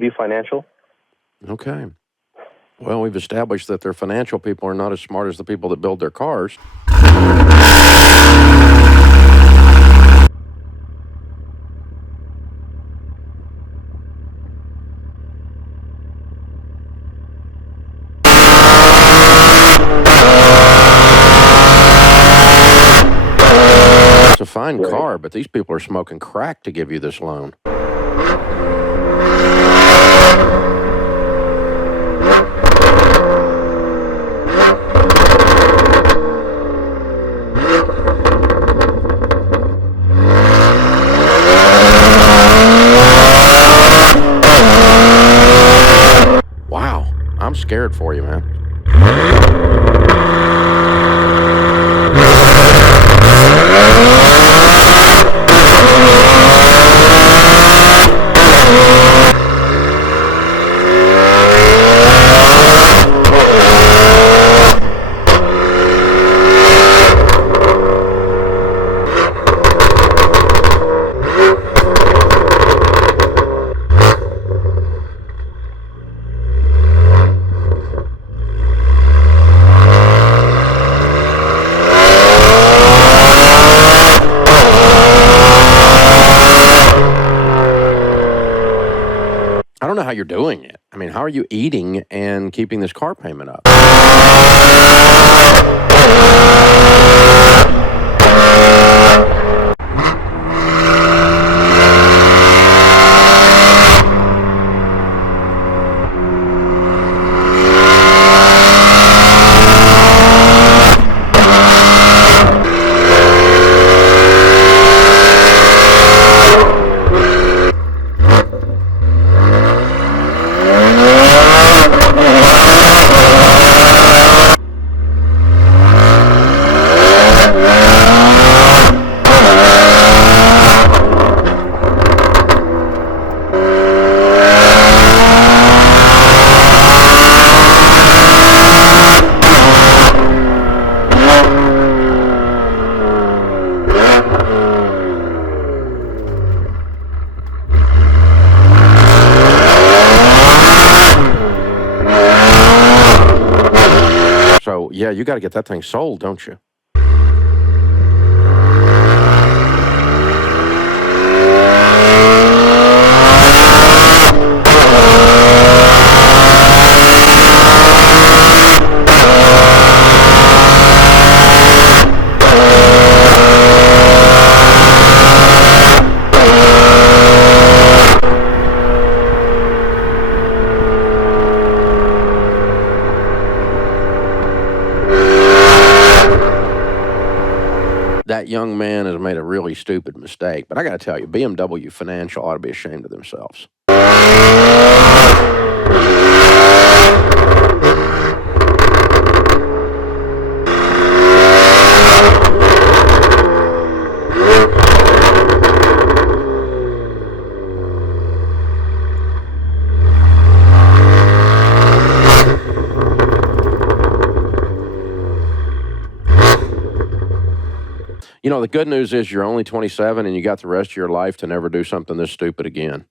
be financial. Okay. Well, we've established that their financial people are not as smart as the people that build their cars. It's a fine car, but these people are smoking crack to give you this loan. Wow, I'm scared for you, man. I don't know how you're doing it. I mean, how are you eating and keeping this car payment up? So, yeah, you got to get that thing sold, don't you? That young man has made a really stupid mistake. But I got to tell you, BMW Financial ought to be ashamed of themselves. You know, the good news is you're only 27 and you got the rest of your life to never do something this stupid again.